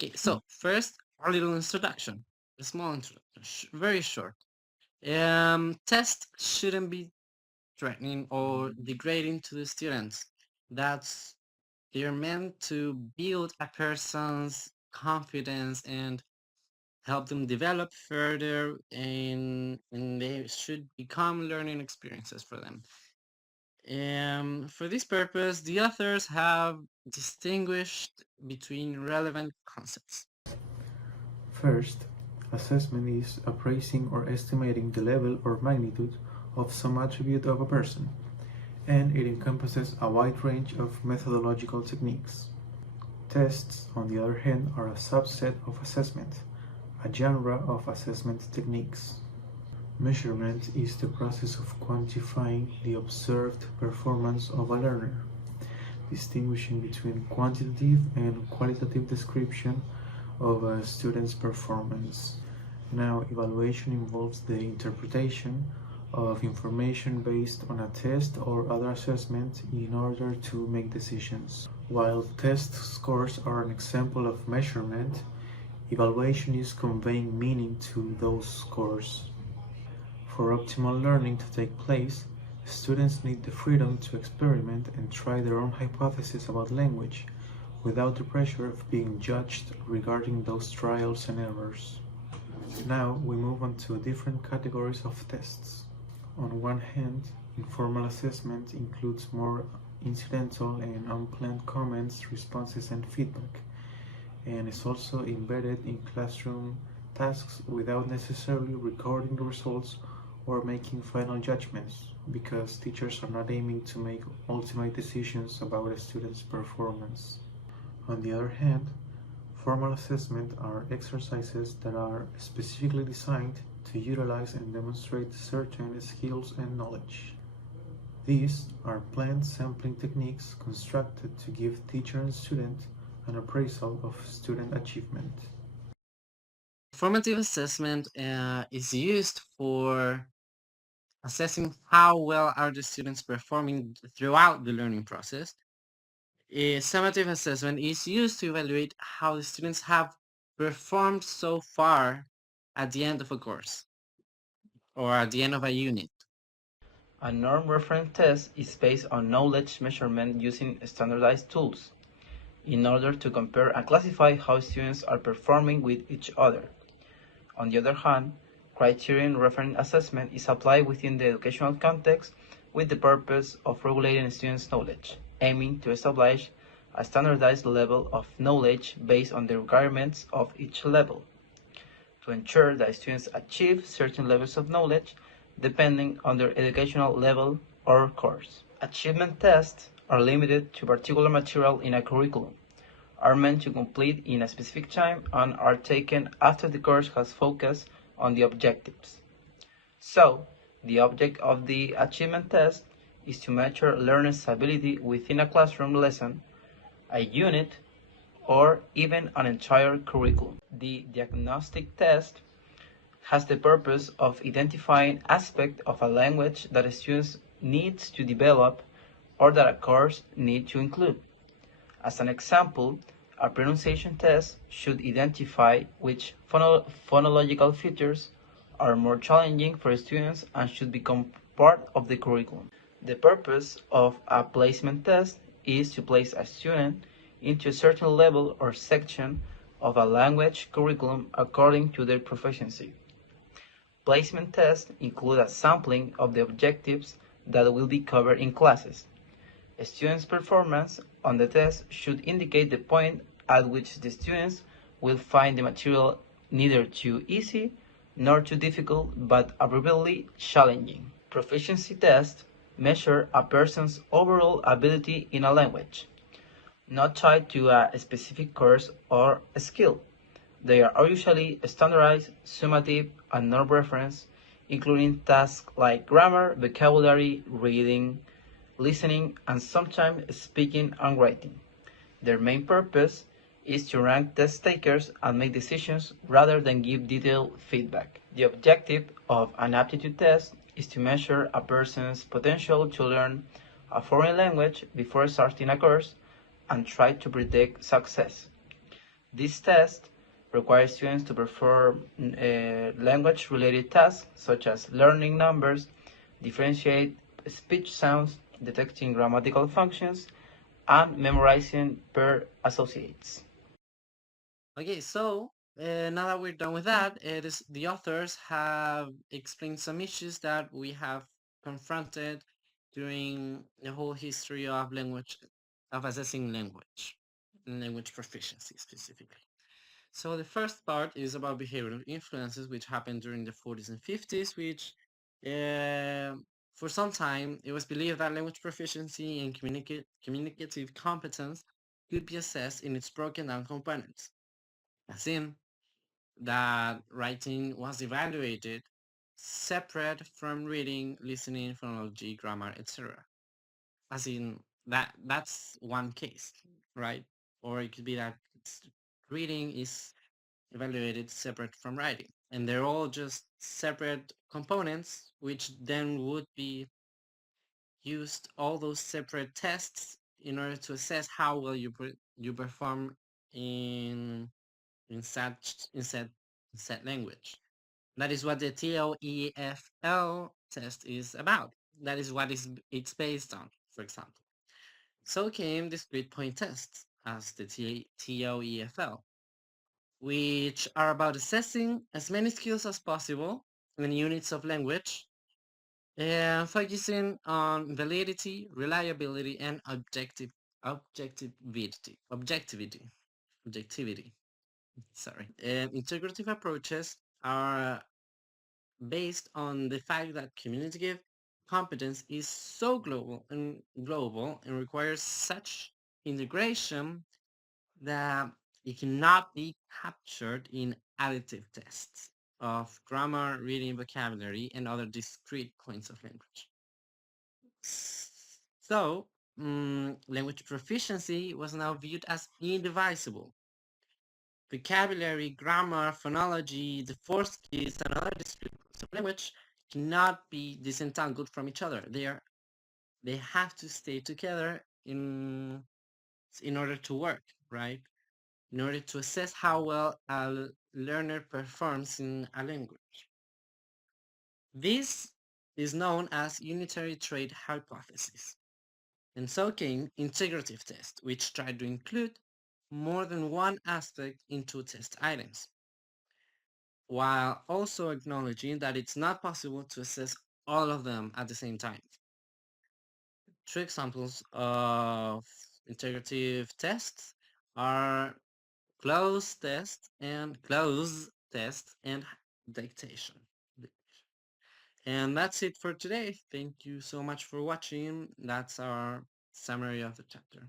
Okay, so first, a little introduction, a small introduction, very short. Tests shouldn't be threatening or degrading to the students. That's they're meant to build a person's confidence and help them develop further, and they should become learning experiences for them. For this purpose, the authors have distinguished between relevant concepts. First, assessment is appraising or estimating the level or magnitude of some attribute of a person, and it encompasses a wide range of methodological techniques. Tests, on the other hand, are a subset of assessment, a genre of assessment techniques. Measurement is the process of quantifying the observed performance of a learner, distinguishing between quantitative and qualitative description of a student's performance. Now, evaluation involves the interpretation of information based on a test or other assessment in order to make decisions. While test scores are an example of measurement, evaluation is conveying meaning to those scores. For optimal learning to take place, students need the freedom to experiment and try their own hypotheses about language without the pressure of being judged regarding those trials and errors. Now we move on to different categories of tests. On one hand, informal assessment includes more incidental and unplanned comments, responses, and feedback, and is also embedded in classroom tasks without necessarily recording the results or making final judgments, because teachers are not aiming to make ultimate decisions about a student's performance. On the other hand, formal assessment are exercises that are specifically designed to utilize and demonstrate certain skills and knowledge. These are planned sampling techniques constructed to give teacher and student an appraisal of student achievement. Formative assessment is used for assessing how well are the students performing throughout the learning process. A summative assessment is used to evaluate how the students have performed so far at the end of a course or at the end of a unit. A norm reference test is based on knowledge measurement using standardized tools in order to compare and classify how students are performing with each other. On the other hand, criterion reference assessment is applied within the educational context with the purpose of regulating students' knowledge, aiming to establish a standardized level of knowledge based on the requirements of each level, to ensure that students achieve certain levels of knowledge depending on their educational level or course. Achievement tests are limited to particular material in a curriculum, are meant to complete in a specific time, and are taken after the course has focused on the objectives. So, the object of the achievement test is to measure learners' ability within a classroom lesson, a unit, or even an entire curriculum. The diagnostic test has the purpose of identifying aspects of a language that a student needs to develop or that a course needs to include. As an example, a pronunciation test should identify which phonological features are more challenging for students and should become part of the curriculum. The purpose of a placement test is to place a student into a certain level or section of a language curriculum according to their proficiency. Placement tests include a sampling of the objectives that will be covered in classes. A student's performance on the test should indicate the point at which the students will find the material neither too easy nor too difficult, but appropriately challenging. Proficiency tests measure a person's overall ability in a language, not tied to a specific course or skill. They are usually standardized, summative, and non-reference, including tasks like grammar, vocabulary, reading, listening, and sometimes speaking and writing. Their main purpose is to rank test takers and make decisions rather than give detailed feedback. The objective of an aptitude test is to measure a person's potential to learn a foreign language before starting a course and try to predict success. This test requires students to perform language-related tasks such as learning numbers, differentiate speech sounds, detecting grammatical functions, and memorizing per associates. Okay, so now that we're done with that, the authors have explained some issues that we have confronted during the whole history of assessing language proficiency specifically. So the first part is about behavioral influences, which happened during the 40s and 50s, which uh, for some time it was believed that language proficiency and communicative competence could be assessed in its broken down components, as in that writing was evaluated separate from reading, listening, phonology, grammar, etc. As in that's one case, right? Or it could be that reading is evaluated separate from writing. And they're all just separate components, which then would be used all those separate tests in order to assess how well you perform in in said language. That is what the TOEFL test is about. That is what it's based on, for example. So came discrete point tests as the TOEFL, which are about assessing as many skills as possible in units of language, and focusing on validity, reliability, and objectivity. Sorry. Integrative approaches are based on the fact that communicative competence is so global and requires such integration that it cannot be captured in additive tests of grammar, reading, vocabulary, and other discrete points of language. So, language proficiency was now viewed as indivisible. Vocabulary, grammar, phonology, the four skills, and other discrete points of language cannot be disentangled from each other. They have to stay together in order to work, right? In order to assess how well a learner performs in a language. This is known as unitary trait hypothesis. And so came integrative tests, which tried to include more than one aspect into test items, while also acknowledging that it's not possible to assess all of them at the same time. Two examples of integrative tests are close test and dictation. And that's it for today. Thank you so much for watching. That's our summary of the chapter.